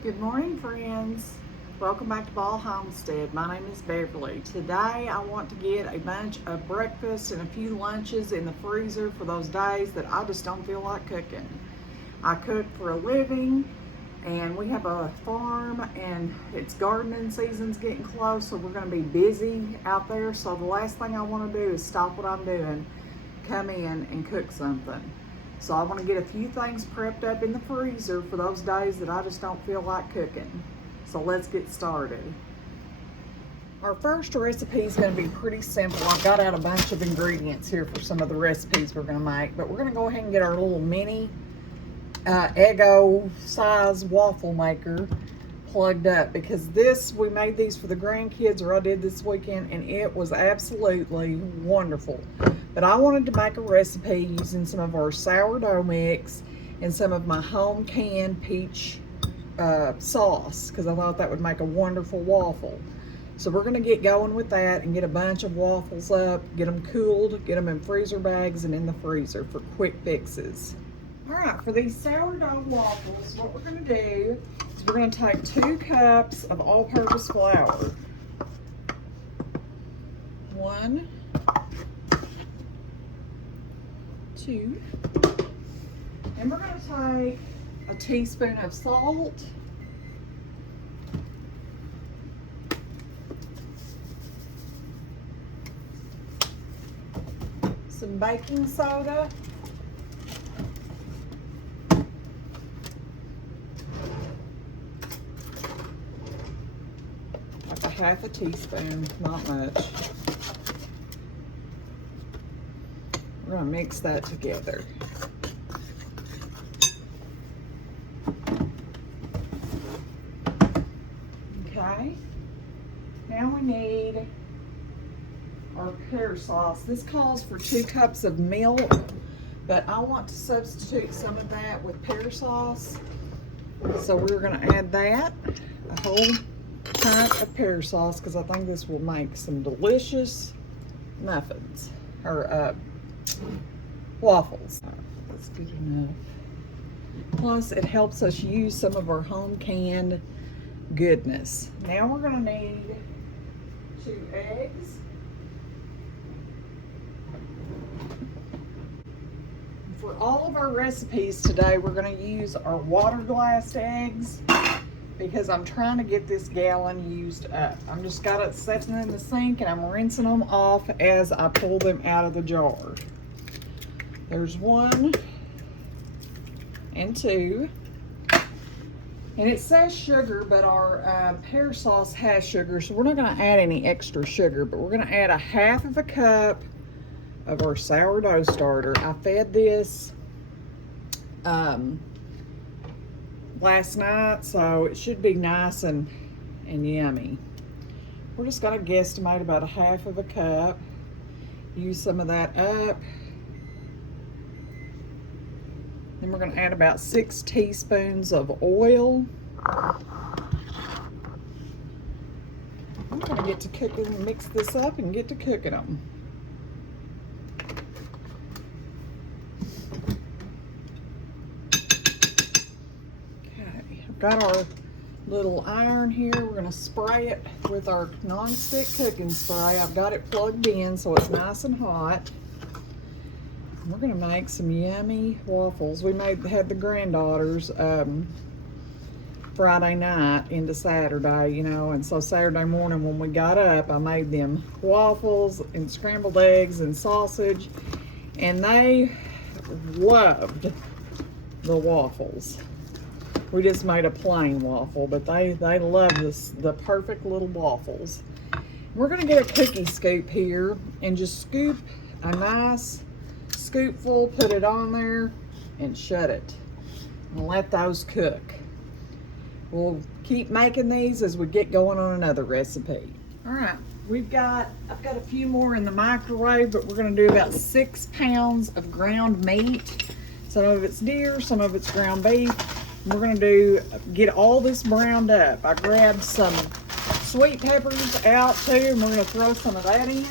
Good morning, friends. Welcome back to Ball Homestead. My name is Beverly. Today I want to get a bunch of breakfast and a few lunches in the freezer for those days that I just don't feel like cooking. I cook for a living and we have a farm and it's gardening season's getting close, so we're going to be busy out there. So the last thing I want to do is stop what I'm doing, come in and cook something. So I want to get a few things prepped up in the freezer for those days that I just don't feel like cooking. So let's get started. Our first recipe is going to be pretty simple. I've got out a bunch of ingredients here for some of the recipes we're going to make, but we're going to go ahead and get our little mini Eggo size waffle maker plugged up, because we made these for the grandkids, or I did this weekend, and it was absolutely wonderful. But I wanted to make a recipe using some of our sourdough mix and some of my home canned peach sauce, because I thought that would make a wonderful waffle. So we're going to get going with that and get a bunch of waffles up, get them cooled, get them in freezer bags and in the freezer for quick fixes. All right, for these sourdough waffles, what we're going to do is we're going to take 2 cups of all-purpose flour. 1, 2, and we're going to take a teaspoon of salt, some baking soda, like a half a teaspoon, not much. We're going to mix that together. Okay, now we need our pear sauce. This calls for 2 cups of milk, but I want to substitute some of that with pear sauce. So we're going to add that, a whole pint of pear sauce, because I think this will make some delicious muffins, or waffles. That's good enough. Plus, it helps us use some of our home canned goodness. Now we're going to need 2 eggs. For all of our recipes today, we're going to use our water glass eggs, because I'm trying to get this gallon used up. I'm just got it sitting in the sink and I'm rinsing them off as I pull them out of the jar. There's 1 and 2. And it says sugar, but our pear sauce has sugar, so we're not going to add any extra sugar, but we're going to add a half of a cup of our sourdough starter. I fed this last night, so it should be nice and yummy. We're just going to guesstimate about a half of a cup. Use some of that up. Then we're going to add about 6 teaspoons of oil. I'm going to get to cooking and mix this up and get to cooking them. Okay, I've got our little iron here. We're going to spray it with our non-stick cooking spray. I've got it plugged in so it's nice and hot. We're going to make some yummy waffles. We had the granddaughters Friday night into Saturday, you know, and so Saturday morning when we got up, I made them waffles and scrambled eggs and sausage, and they loved the waffles. We just made a plain waffle, but they love the perfect little waffles. We're going to get a cookie scoop here and just scoop a nice scoopful, put it on there, and shut it. And let those cook. We'll keep making these as we get going on another recipe. All right, I've got a few more in the microwave, but we're going to do about 6 pounds of ground meat. Some of it's deer, some of it's ground beef. We're going to get all this browned up. I grabbed some sweet peppers out too, and we're going to throw some of that in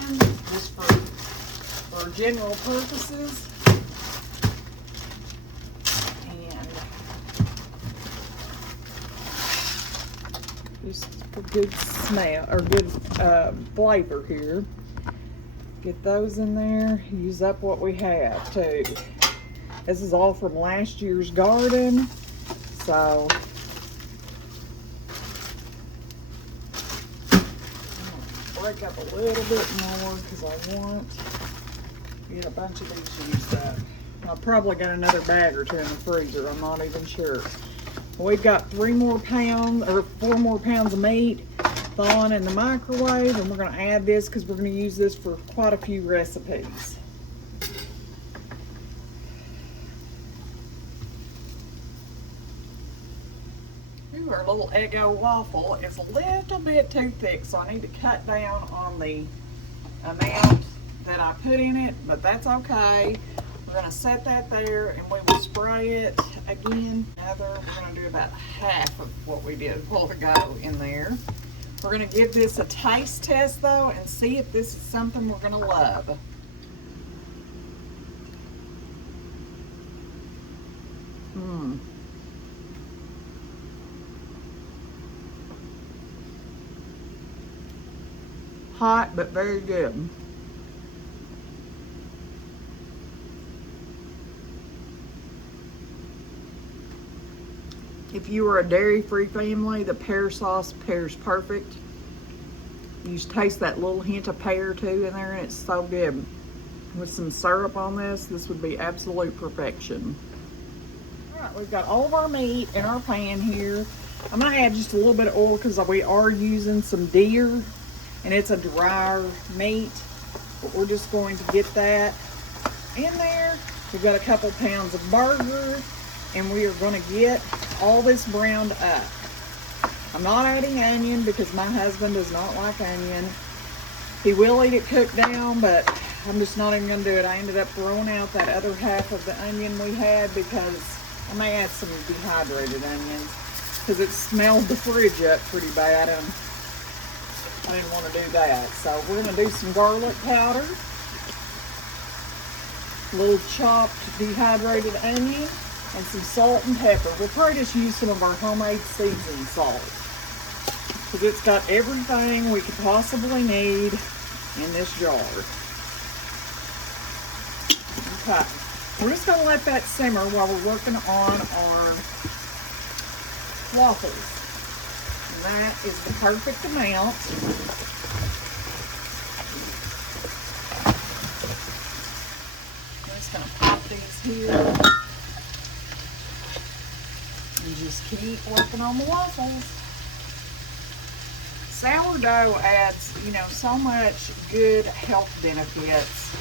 just for general purposes. And just for good smell or good flavor here. Get those in there. Use up what we have too. This is all from last year's garden, so I'm gonna break up a little bit more because I want to get a bunch of these used up. I've probably got another bag or two in the freezer. I'm not even sure. We've got 4 more pounds of meat thawing in the microwave, and we're going to add this because we're going to use this for quite a few recipes. Ooh, our little Eggo waffle is a little bit too thick, so I need to cut down on the amount that I put in it, but that's okay. We're going to set that there, and we will spray it again. We're going to do about half of what we did a while ago in there. We're going to give this a taste test though and see if this is something we're going to love. Hot, but very good. If you are a dairy-free family, the pear sauce pairs perfect. You just taste that little hint of pear too in there, and it's so good. With some syrup on this would be absolute perfection. All right, we've got all of our meat in our pan here. I'm gonna add just a little bit of oil because we are using some deer, and it's a drier meat, but we're just going to get that in there. We've got a couple pounds of burger, and we are going to get all this browned up. I'm not adding onion because my husband does not like onion. He will eat it cooked down, but I'm just not even going to do it. I ended up throwing out that other half of the onion we had because I may add some dehydrated onions because it smelled the fridge up pretty bad, and I didn't want to do that. So we're going to do some garlic powder, a little chopped dehydrated onion, and some salt and pepper. We'll probably just use some of our homemade seasoning salt because it's got everything we could possibly need in this jar. Okay, we're just going to let that simmer while we're working on our waffles. And that is the perfect amount. I'm just going to pop these here. And just keep working on the waffles. Sourdough adds, so much good health benefits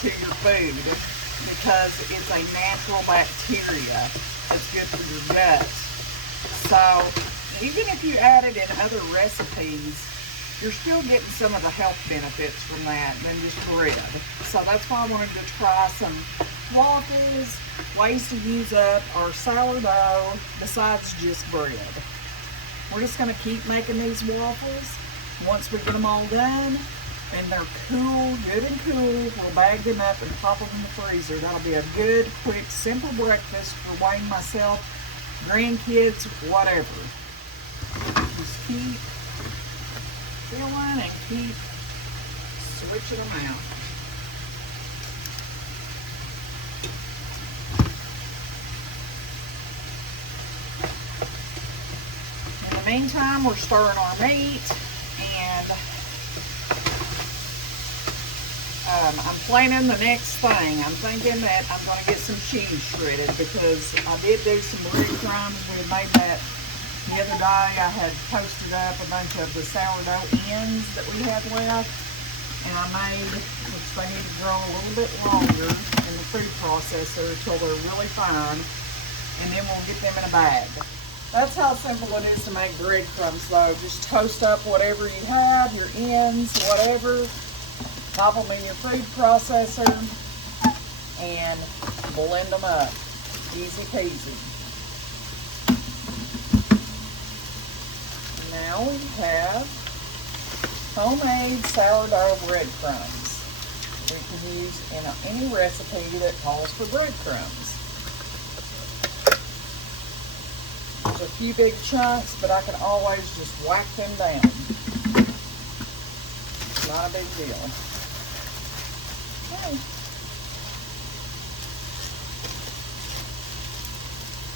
to your food because it's a natural bacteria that's good for your gut. So even if you add it in other recipes, you're still getting some of the health benefits from that than just bread. So that's why I wanted to try some waffles, ways to use up our sourdough besides just bread. We're just going to keep making these waffles. Once we get them all done and they're cool, good and cool, we'll bag them up and pop them in the freezer. That'll be a good, quick, simple breakfast for Wayne, myself, grandkids, whatever. Just keep filling and keep switching them out. In the meantime, we're stirring our meat, and I'm planning the next thing. I'm thinking that I'm going to get some cheese shredded because I did do some breadcrumbs. We had made that the other day. I had toasted up a bunch of the sourdough ends that we had left, and I made, which they need to grow a little bit longer in the food processor until they're really fine, and then we'll get them in a bag. That's how simple it is to make breadcrumbs though. Just toast up whatever you have, your ends, whatever, pop them in your food processor, and blend them up. Easy peasy. Now we have homemade sourdough breadcrumbs. We can use in any recipe that calls for breadcrumbs. There's a few big chunks, but I can always just whack them down. Not a big deal. Okay.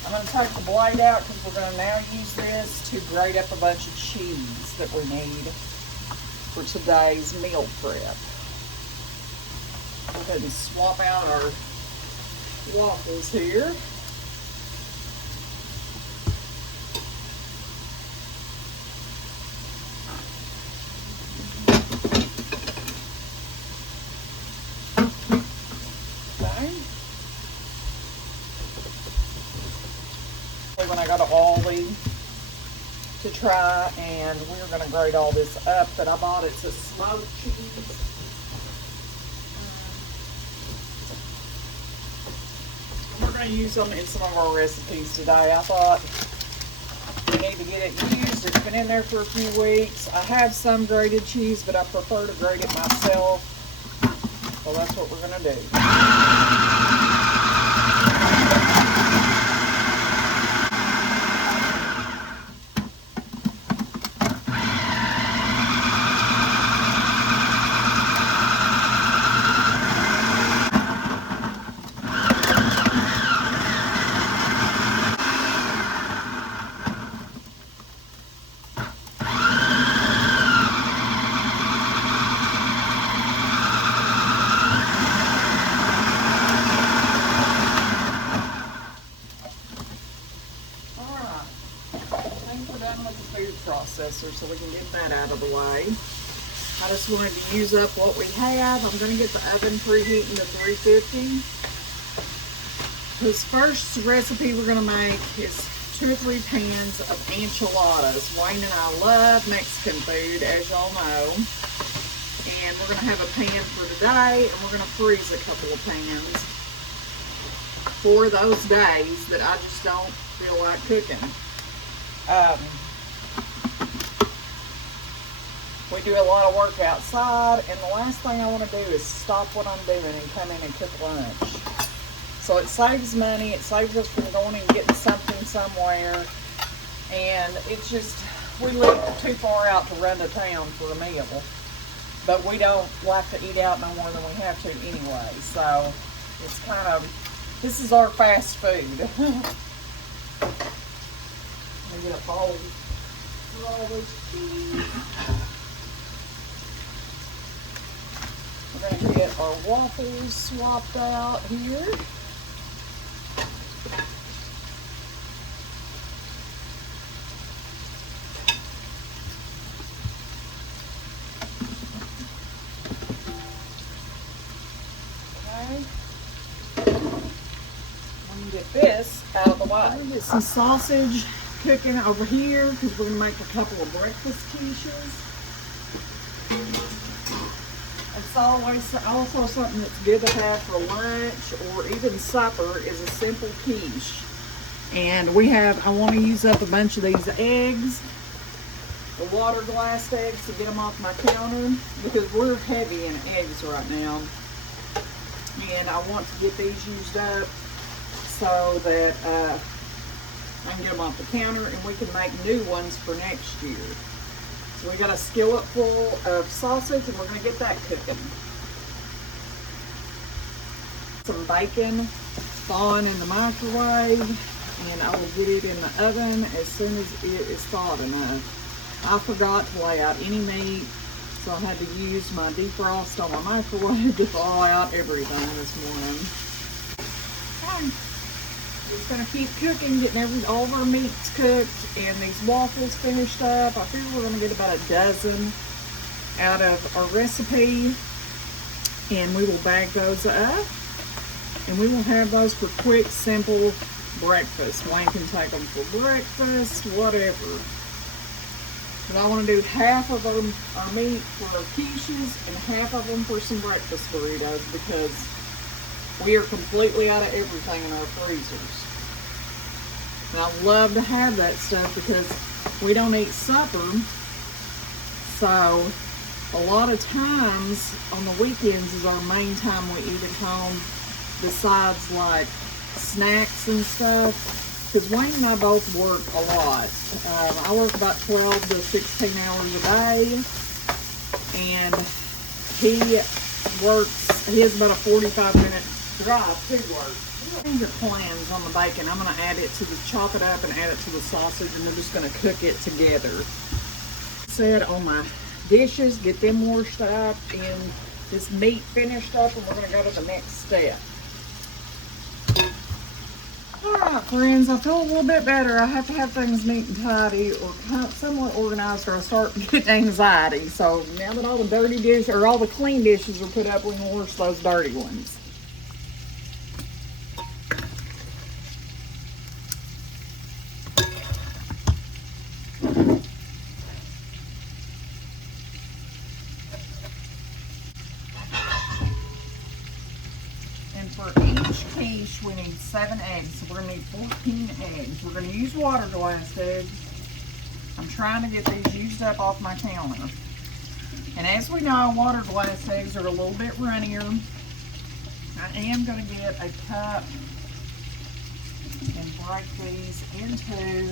I'm going to take the blade out because we're going to now use this to grate up a bunch of cheese that we need for today's meal prep. Go ahead and swap out our waffles here. When I got an Aldi to try, and we're going to grate all this up that I bought. It's a smoked cheese. We're going to use them in some of our recipes today. I thought we need to get it used. It's been in there for a few weeks. I have some grated cheese, but I prefer to grate it myself. So that's what we're going to do. Processor, so we can get that out of the way. I just wanted to use up what we have. I'm going to get the oven preheating to 350. This first recipe we're going to make is 2 or 3 pans of enchiladas. Wayne and I love Mexican food, as y'all know. And we're going to have a pan for today, and we're going to freeze a couple of pans for those days that I just don't feel like cooking. We do a lot of work outside, and the last thing I want to do is stop what I'm doing and come in and cook lunch. So it saves money, it saves us from going and getting something somewhere, and it's just, we live too far out to run to town for a meal. But we don't like to eat out no more than we have to anyway, so it's kind of, this is our fast food. Let me get a bowl for all this cheese. We're going to get our waffles swapped out here. Okay. Let me get this out of the way. I'm going to get some sausage cooking over here because we're going to make a couple of breakfast quiches. It's always also something that's good to have for lunch or even supper is a simple quiche. And I want to use up a bunch of these eggs, the water glass eggs, to get them off my counter because we're heavy in eggs right now. And I want to get these used up so that I can get them off the counter and we can make new ones for next year. So we got a skillet full of sausage and we're going to get that cooking. Some bacon thawing in the microwave, and I will get it in the oven as soon as it is thawed enough. I forgot to lay out any meat, so I had to use my defrost on my microwave to thaw out everything this morning. Okay. Just going to keep cooking, getting all of our meats cooked and these waffles finished up. I figure we're going to get about a dozen out of our recipe, and we will bag those up, and we will have those for quick, simple breakfast. Wayne can take them for breakfast, whatever. But I want to do half of our meat for our quiches and half of them for some breakfast burritos because we are completely out of everything in our freezers. And I love to have that stuff because we don't eat supper. So a lot of times on the weekends is our main time we eat at home, besides like snacks and stuff. because Wayne and I both work a lot. I work about 12 to 16 hours a day, and he has about a 45-minute drive to work. These are clams on the bacon. I'm going to chop it up and add it to the sausage, and we're just going to cook it together. Set on my dishes, get them washed up, and this meat finished up, and we're going to go to the next step. Alright friends, I feel a little bit better. I have to have things neat and tidy or somewhat organized or I start to get anxiety. So now that all the dirty dishes or all the clean dishes are put up, we can wash those dirty ones. For each quiche, we need 7 eggs, so we're going to need 14 eggs. We're going to use water glass eggs. I'm trying to get these used up off my counter. And as we know, water glass eggs are a little bit runnier. I am going to get a cup and break these in two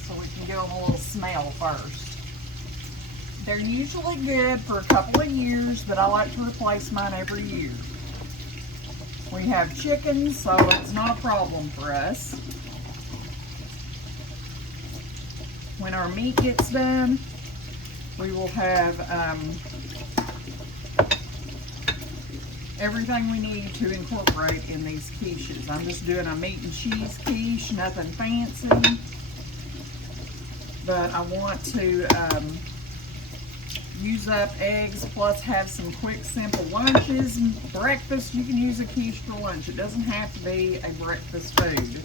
so we can give them a little smell first. They're usually good for a couple of years, but I like to replace mine every year. We have chickens, so it's not a problem for us. When our meat gets done, we will have everything we need to incorporate in these quiches. I'm just doing a meat and cheese quiche, nothing fancy, but I want to use up eggs, plus have some quick, simple lunches. Breakfast, you can use a quiche for lunch. It doesn't have to be a breakfast food.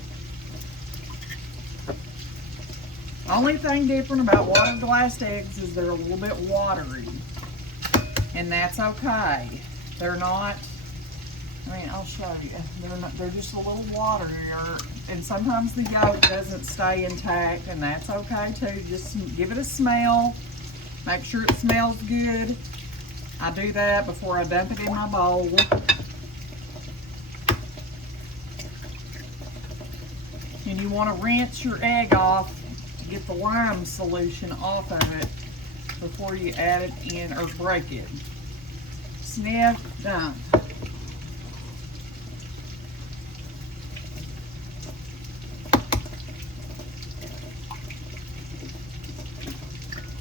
Only thing different about water glass eggs is they're a little bit watery, and that's okay. They're not, I'll show you. They're just a little waterier, and sometimes the yolk doesn't stay intact, and that's okay too. Just give it a smell. Make sure it smells good. I do that before I dump it in my bowl. And you want to rinse your egg off to get the lime solution off of it before you add it in or break it. Sniff, done.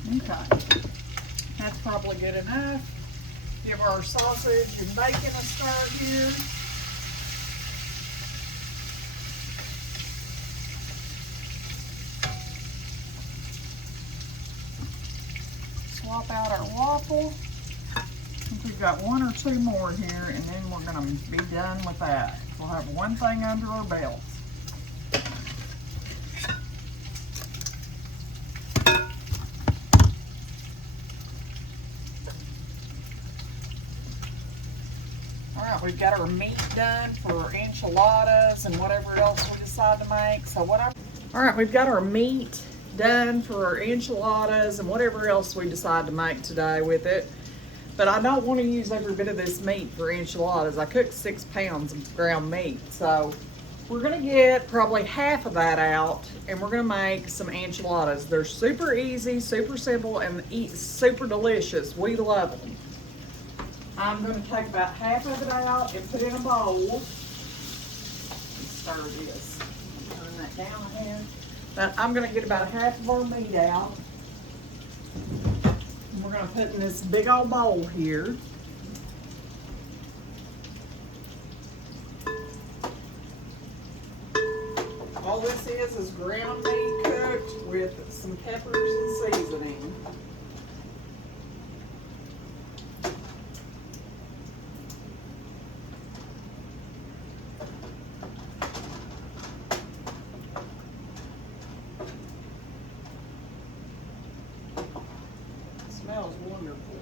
Okay, that's probably good enough. Give our sausage and bacon a stir here. Swap out our waffle. I think we've got 1 or 2 more here, and then we're going to be done with that. We'll have one thing under our belts. Alright, we've got our meat done for our enchiladas and whatever else we decide to make. Alright, we've got our meat done for our enchiladas and whatever else we decide to make today with it. But I don't want to use every bit of this meat for enchiladas. I cooked 6 pounds of ground meat, so we're going to get probably half of that out, and we're going to make some enchiladas. They're super easy, super simple, and super delicious. We love them. I'm going to take about half of it out and put it in a bowl. And stir this. Turn that down ahead. But I'm going to get about half of our meat out. And we're going to put in this big old bowl here. All this is ground meat cooked with some peppers and seasoning. Smells wonderful.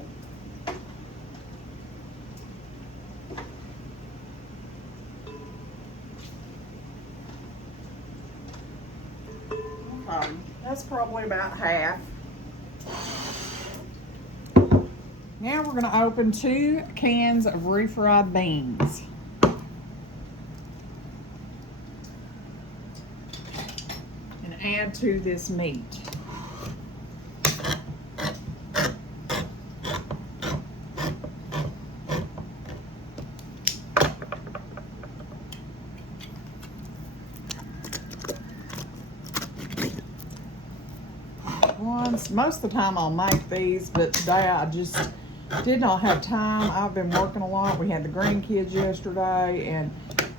Okay, that's probably about half. Now we're going to open 2 cans of refried beans. add to this meat. Most of the time I'll make these, but today I just did not have time. I've been working a lot. We had the grandkids yesterday, and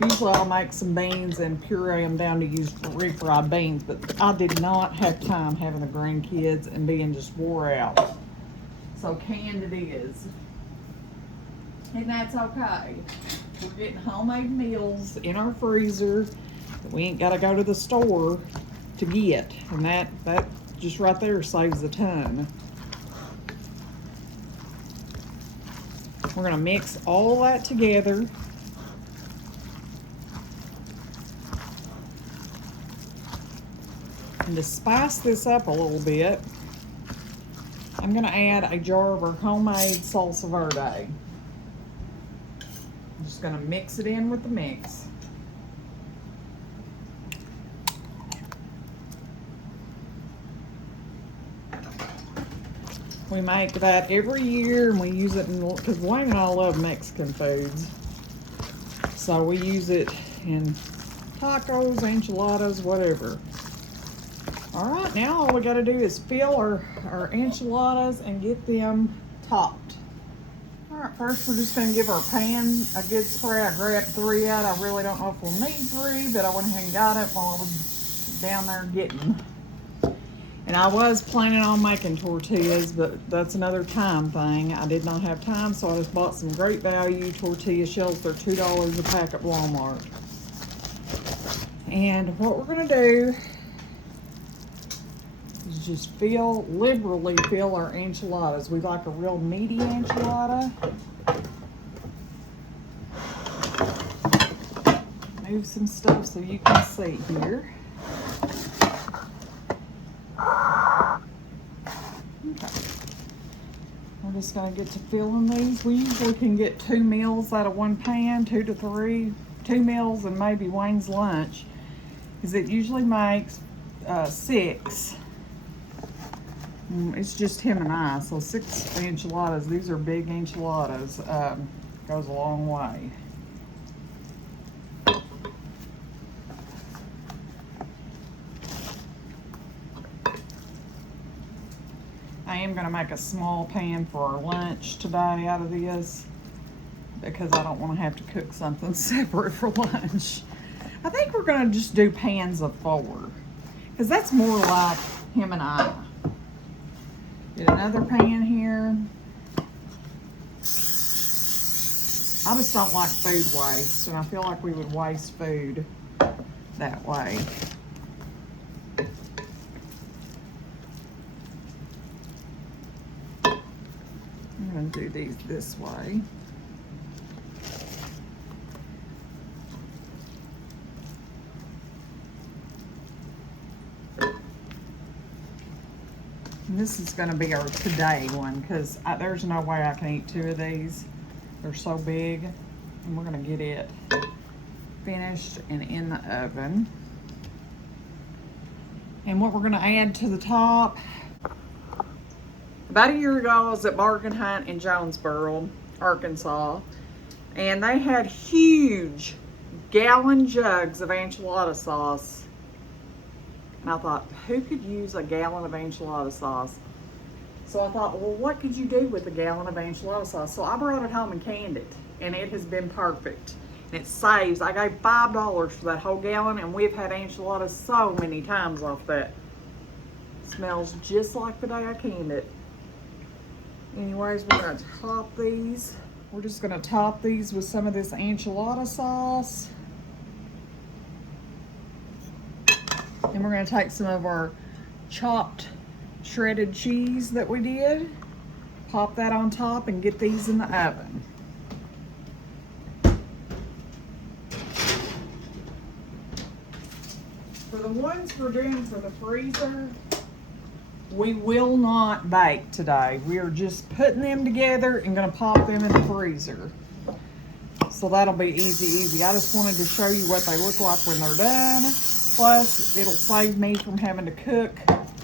usually I'll make some beans and puree them down to use for refried beans, but I did not have time having the grandkids and being just wore out. So canned it is. And that's okay. We're getting homemade meals in our freezer that we ain't got to go to the store to get, and that just right there saves a ton. We're gonna mix all that together. And to spice this up a little bit, I'm gonna add a jar of our homemade salsa verde. I'm just gonna mix it in with the mix. We make that every year, and we use it because Wayne and I love Mexican foods. So we use it in tacos, enchiladas, whatever. All right, now all we got to do is fill our enchiladas and get them topped. All right, first we're just going to give our pan a good spray. I grabbed 3 out. I really don't know if we'll need 3, but I went ahead and got it while I was down there getting. And I was planning on making tortillas, but that's another time thing. I did not have time, so I just bought some great value tortilla shells. They're $2 a pack at Walmart. And what we're gonna do is just liberally fill our enchiladas. We like a real meaty enchilada. Move some stuff so you can see here. Okay. We're just going to get to filling these. We usually can get 2 meals out of one pan, 2 to 3, 2 meals and maybe Wayne's lunch, because it usually makes 6. It's just him and I, so 6 enchiladas. These are big enchiladas. Goes a long way. I am going to make a small pan for our lunch today out of this because I don't want to have to cook something separate for lunch. I think we're going to just do pans of 4 because that's more like him and I. Get another pan here. I just don't like food waste, and I feel like we would waste food that way. I'm going to do these this way. And this is going to be our today one because there's no way I can eat 2 of these. They're so big. And we're going to get it finished and in the oven. And what we're going to add to the top. About a year ago, I was at Bargain Hunt in Jonesboro, Arkansas, and they had huge gallon jugs of enchilada sauce. And I thought, who could use a gallon of enchilada sauce? So I thought, well, what could you do with a gallon of enchilada sauce? So I brought it home and canned it, and it has been perfect. And it saves, I gave $5 for that whole gallon, and we've had enchiladas so many times off that. It smells just like the day I canned it. Anyways, we're going to top these. We're just going to top these with some of this enchilada sauce. And we're going to take some of our chopped shredded cheese that we did, pop that on top, and get these in the oven. For the ones we're doing for the freezer, we will not bake today. We are just putting them together and going to pop them in the freezer. So that'll be easy. I just wanted to show you what they look like when they're done. Plus, it'll save me from having to cook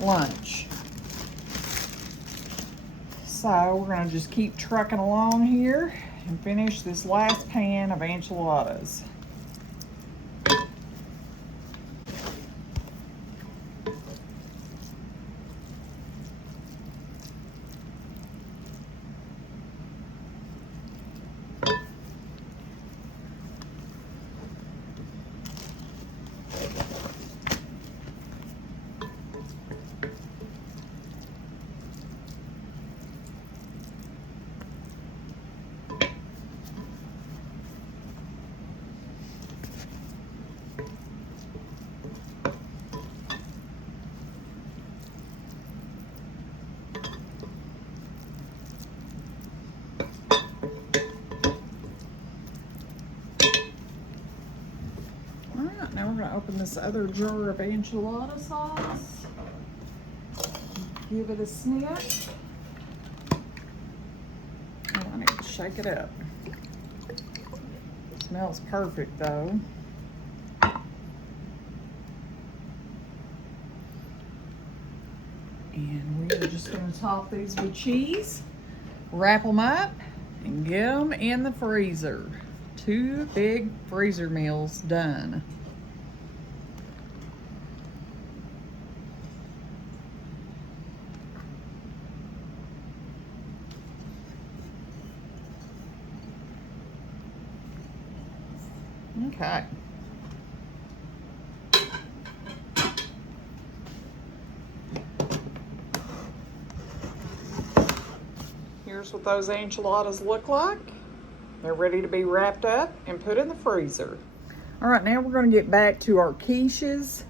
lunch. So we're gonna just keep trucking along here and finish this last pan of enchiladas. Now we're going to open this other jar of enchilada sauce. Give it a sniff. Oh, I need to shake it up. Smells perfect though. And we're just going to top these with cheese, wrap them up, and get them in the freezer. 2 big freezer meals done. Okay. Here's what those enchiladas look like. They're ready to be wrapped up and put in the freezer. All right, now we're going to get back to our quiches.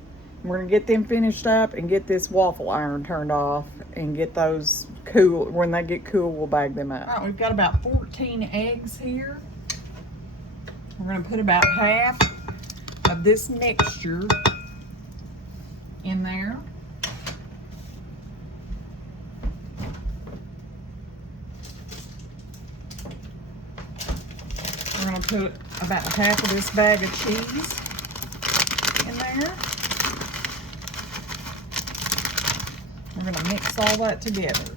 We're going to get them finished up and get this waffle iron turned off and get those cool. When they get cool, we'll bag them up. All right, we've got about 14 eggs here. We're going to put about half of this mixture in there. We're going to put about half of this bag of cheese in there. We're going to mix all that together.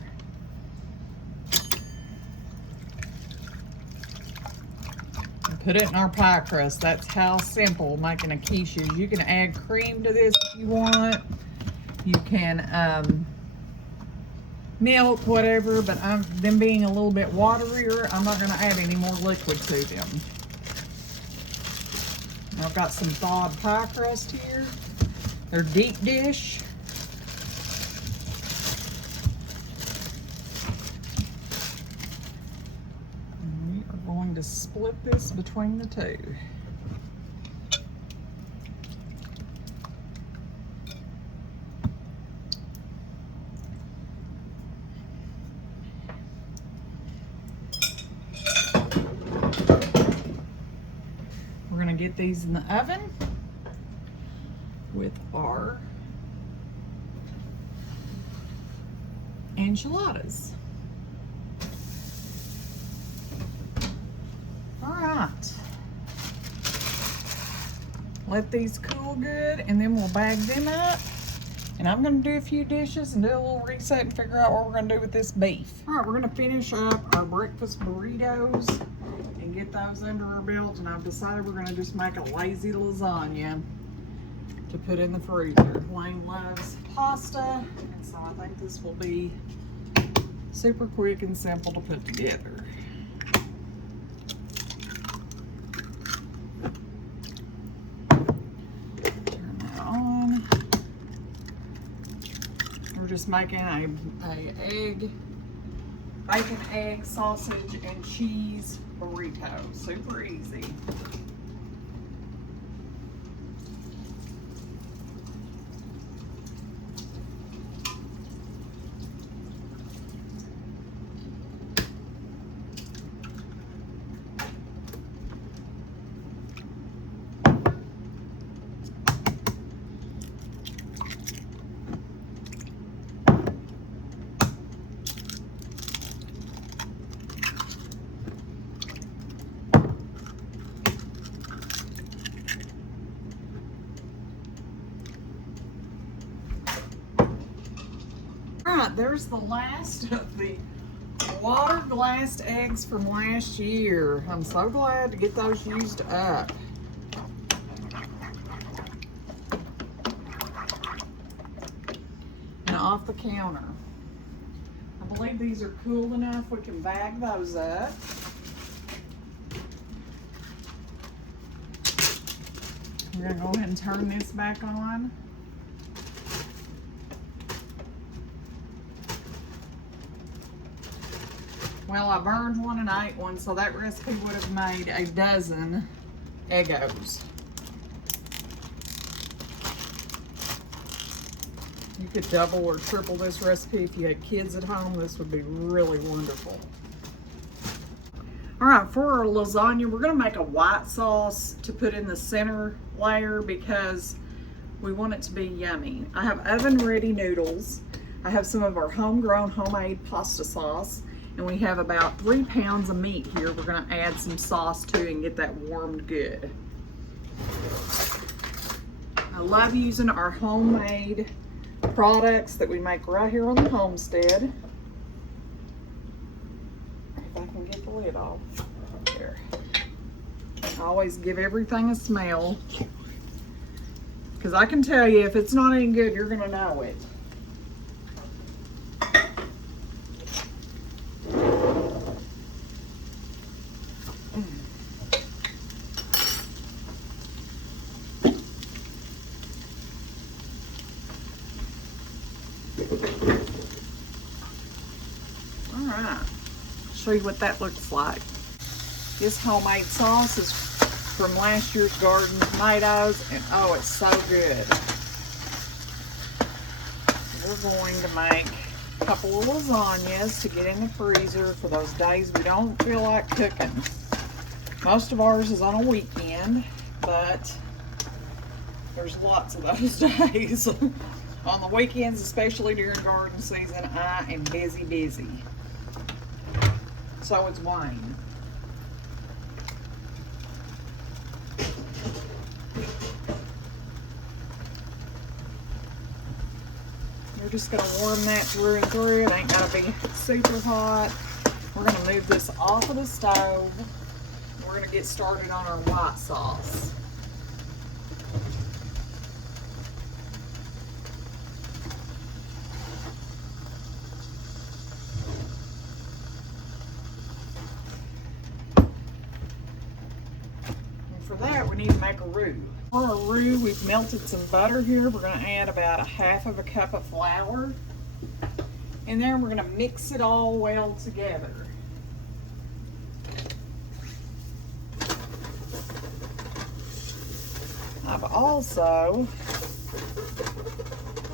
And put it in our pie crust. That's how simple making a quiche is. You can add cream to this if you want. You can milk, whatever, but them being a little bit waterier, I'm not going to add any more liquid to them. I've got some thawed pie crust here. They're deep dish. And we are going to split this between the two. We're going to get these in the oven with our enchiladas. All right. Let these cool good and then we'll bag them up. And I'm going to do a few dishes and do a little reset and figure out what we're going to do with this beef. All right, we're going to finish up our breakfast burritos and get those under our belt. And I've decided we're going to just make a lazy lasagna to put in the freezer. Wayne loves pasta, and so I think this will be super quick and simple to put together. Turn that on. We're just making a bacon, egg, sausage, and cheese burrito. Super easy. right, there's the last of the water glassed eggs from last year. I'm so glad to get those used up. And off the counter. I believe these are cool enough we can bag those up. We're gonna go ahead and turn this back on. Well, I burned one and ate one, so that recipe would have made a dozen Eggos. You could double or triple this recipe if you had kids at home. This would be really wonderful. All right, for our lasagna, we're gonna make a white sauce to put in the center layer because we want it to be yummy. I have oven ready noodles. I have some of our homegrown homemade pasta sauce, and we have about 3 pounds of meat here we're gonna add some sauce to and get that warmed good. I love using our homemade products that we make right here on the homestead. If I can get the lid off. There. I always give everything a smell, because I can tell you if it's not any good, you're gonna know it. Show you what that looks like. This homemade sauce is from last year's garden tomatoes, and oh, it's so good. We're going to make a couple of lasagnas to get in the freezer for those days we don't feel like cooking. Most of ours is on a weekend, but there's lots of those days. On the weekends, especially during garden season, I am busy. So is Wayne. We're just gonna warm that through and through. It ain't gonna be super hot. We're gonna move this off of the stove. We're gonna get started on our white sauce. For that, we need to make a roux. For our roux, we've melted some butter here. We're going to add about 1/2 cup of flour. And then we're going to mix it all well together. I've also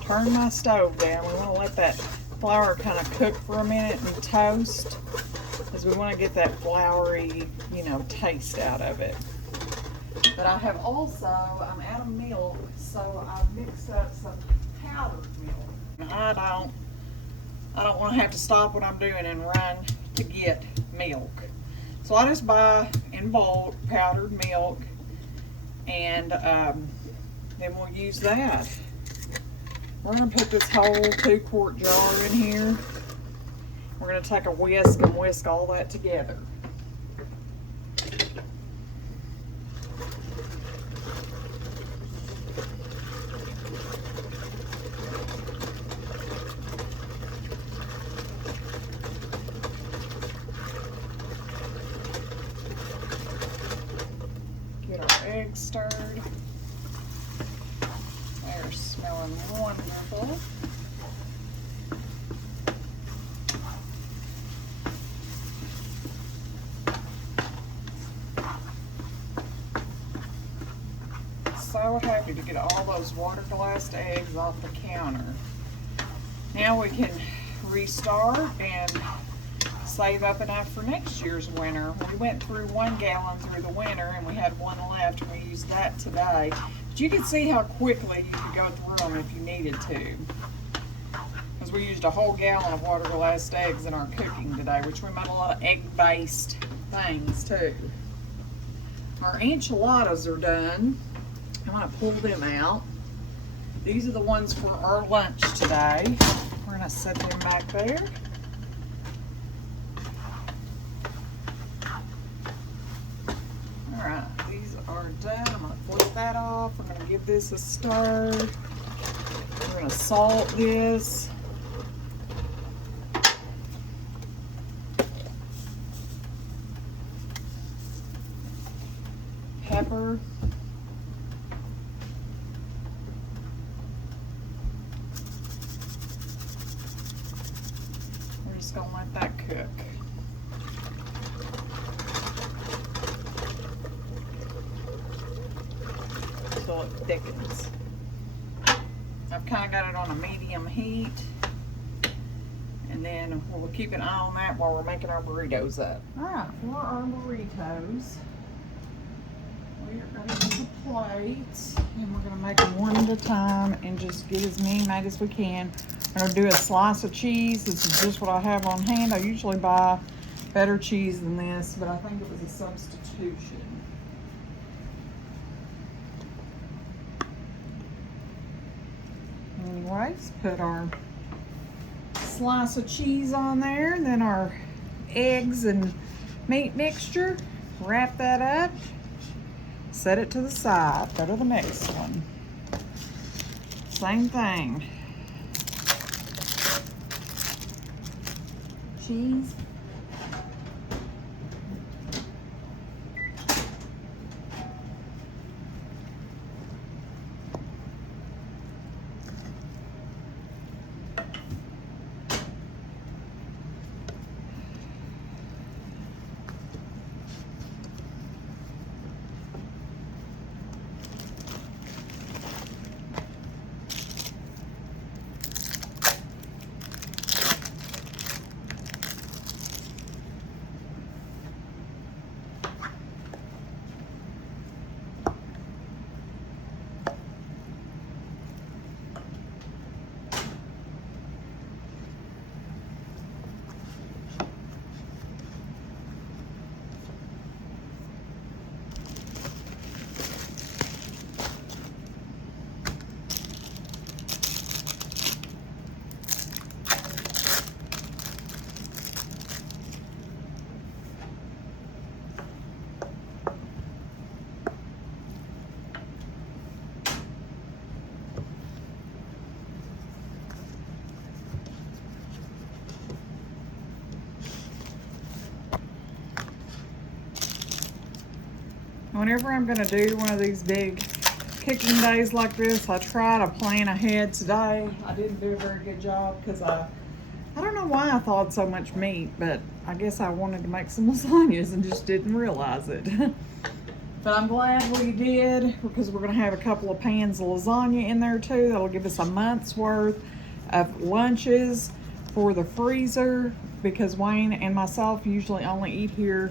turned my stove down. We want to let that flour kind of cook for a minute and toast, because we want to get that floury, taste out of it. But I have also, I'm out of milk, so I've mixed up some powdered milk. I don't want to have to stop what I'm doing and run to get milk. So I just buy in bulk powdered milk, and then we'll use that. We're going to put this whole 2-quart jar in here. We're going to take a whisk and whisk all that together. Eggs stirred. They're smelling wonderful. So happy to get all those water glassed eggs off the counter. Now we can restart and save up enough for next year's winter. We went through 1 gallon through the winter, and we had 1 left. We used that today. But you can see how quickly you could go through them if you needed to. Because we used a whole gallon of water glassed eggs in our cooking today, which we made a lot of egg-based things too. Our enchiladas are done. I'm going to pull them out. These are the ones for our lunch today. We're We're gonna set them back there. All right, these are done. I'm gonna flip that off. We're gonna give this a stir. We're gonna salt this. Pepper. We're just gonna let that cook. Until it thickens. I've kind of got it on a medium heat. And then we'll keep an eye on that while we're making our burritos up. All right, for our burritos, we're going to use a plate, and we're going to make them one at a time and just get as many made as we can. I'm going to do a slice of cheese. This is just what I have on hand. I usually buy better cheese than this, but I think it was a substitution. Anyways, put our slice of cheese on there, and then our eggs and meat mixture. Wrap that up. Set it to the side. Go to the next one. Same thing. Cheese. Whenever I'm gonna do one of these big cooking days like this, I try to plan ahead. Today, I didn't do a very good job because I don't know why I thawed so much meat, but I guess I wanted to make some lasagnas and just didn't realize it. But I'm glad we did, because we're gonna have a couple of pans of lasagna in there too. That'll give us a month's worth of lunches for the freezer, because Wayne and myself usually only eat here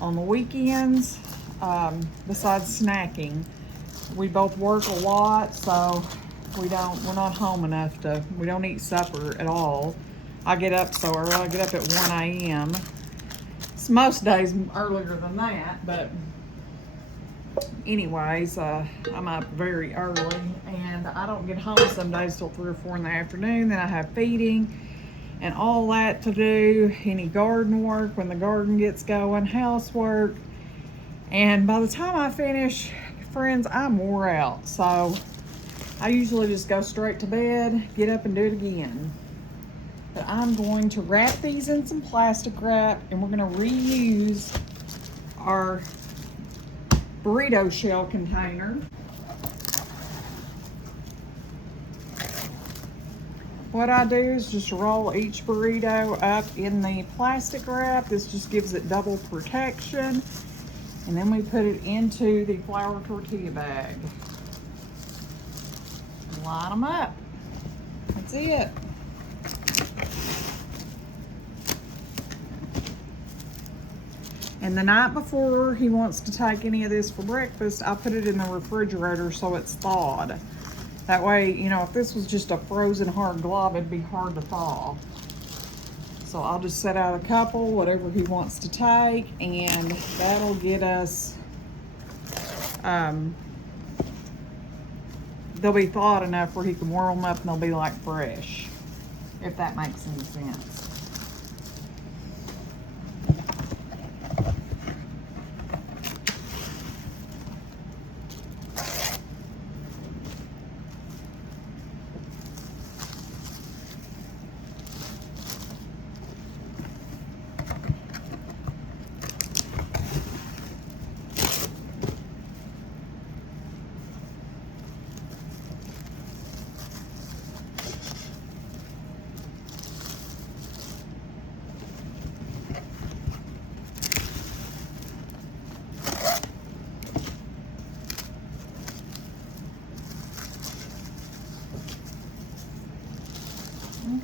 on the weekends. Besides snacking, we both work a lot, so we're not home enough we don't eat supper at all. I get up so early. I get up at 1 a.m. It's most days earlier than that, but anyways, I'm up very early, and I don't get home some days till 3 or 4 in the afternoon. Then I have feeding and all that to do, any garden work when the garden gets going, housework. And by the time I finish, friends, I'm wore out. So I usually just go straight to bed, get up and do it again. But I'm going to wrap these in some plastic wrap, and we're going to reuse our burrito shell container. What I do is just roll each burrito up in the plastic wrap. This just gives it double protection. And then we put it into the flour tortilla bag. Line them up. That's it. And the night before he wants to take any of this for breakfast, I put it in the refrigerator so it's thawed. That way, you know, if this was just a frozen hard glob, it'd be hard to thaw. So I'll just set out a couple, whatever he wants to take, and that'll get us, they'll be thawed enough where he can warm them up and they'll be like fresh. if that makes any sense.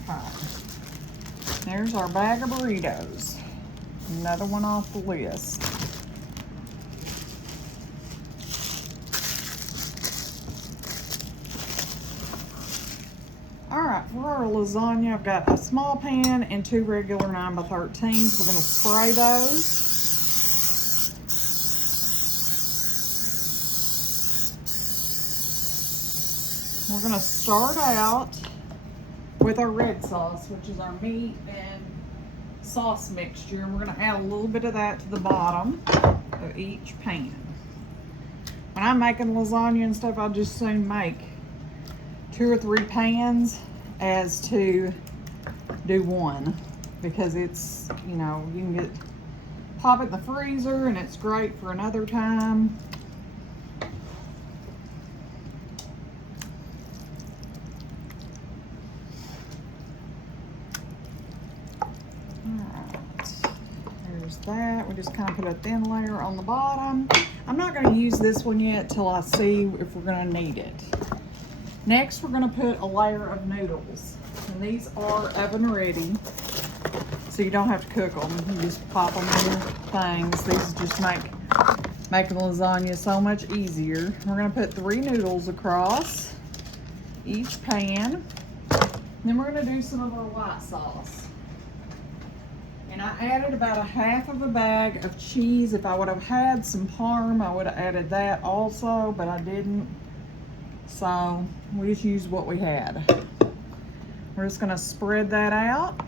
Okay, there's our bag of burritos. Another one off the list. All right, for our lasagna, I've got a small pan and 2 regular 9x13s. We're gonna spray those. We're gonna start out with our red sauce, which is our meat and sauce mixture, and we're gonna add a little bit of that to the bottom of each pan. When I'm making lasagna and stuff, I just soon make 2 or 3 pans as to do one, because it's, you know, you can pop it in the freezer and it's great for another time. That we just kind of put a thin layer on the bottom. I'm not going to use this one yet till I see if we're going to need it. Next, we're going to put a layer of noodles, and these are oven ready, so you don't have to cook them. You just pop them in your things. These just making lasagna so much easier. We're going to put 3 noodles across each pan. Then we're going to do some of our white sauce. And I added about 1/2 of a bag of cheese. If I would have had some parm, I would have added that also, but I didn't. So we just used what we had. We're just gonna spread that out.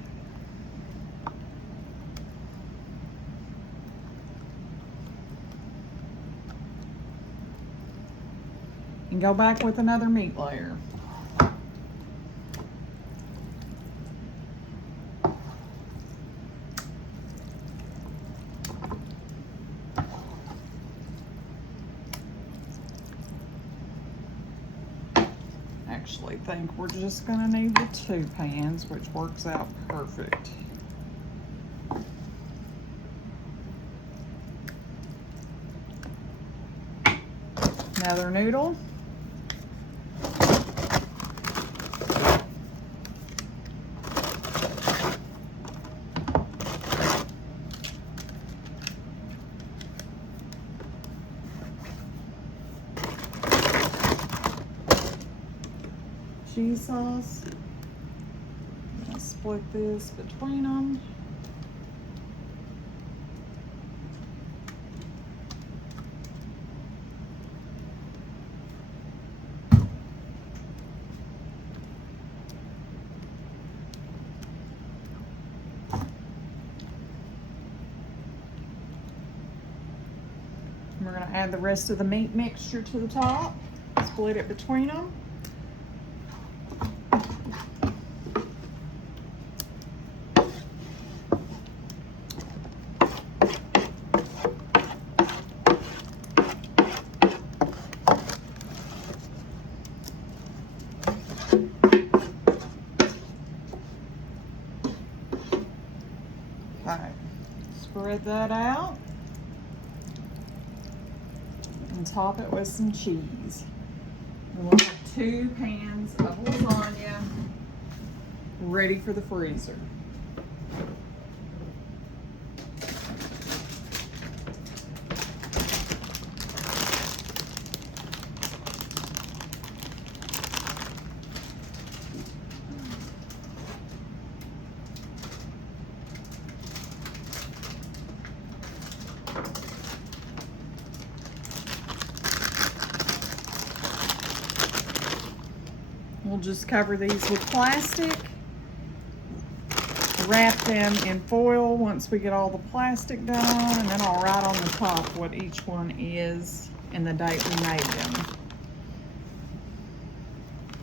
And go back with another meat layer. Actually think we're just going to need the 2 pans, which works out perfect. Another noodle. Cheese sauce. I'm gonna split this between them. We're gonna add the rest of the meat mixture to the top, split it between them. Alright, spread that out and top it with some cheese. And we'll have 2 pans of lasagna ready for the freezer. We'll just cover these with plastic wrap them in foil once we get all the plastic done, and then I'll write on the top what each one is and the date we made them.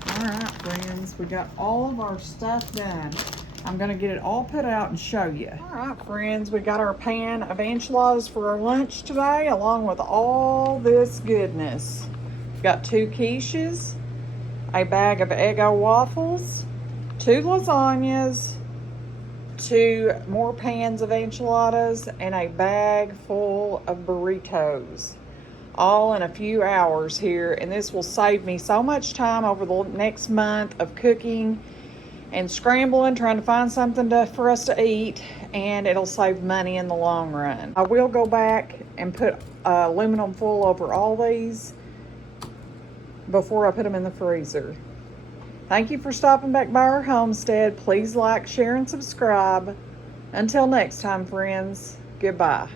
All right, friends, we got all of our stuff done. I'm gonna get it all put out and show you. All right, friends, we got our pan of enchiladas for our lunch today, along with all this goodness. We've got 2 quiches, a bag of Eggo waffles, 2 lasagnas, 2 more pans of enchiladas, and a bag full of burritos, all in a few hours here. And this will save me so much time over the next month of cooking and scrambling, trying to find something for us to eat, and it'll save money in the long run. I will go back and put aluminum foil over all these before I put them in the freezer. Thank you for stopping back by our homestead. Please like, share, and subscribe. Until next time, friends, goodbye.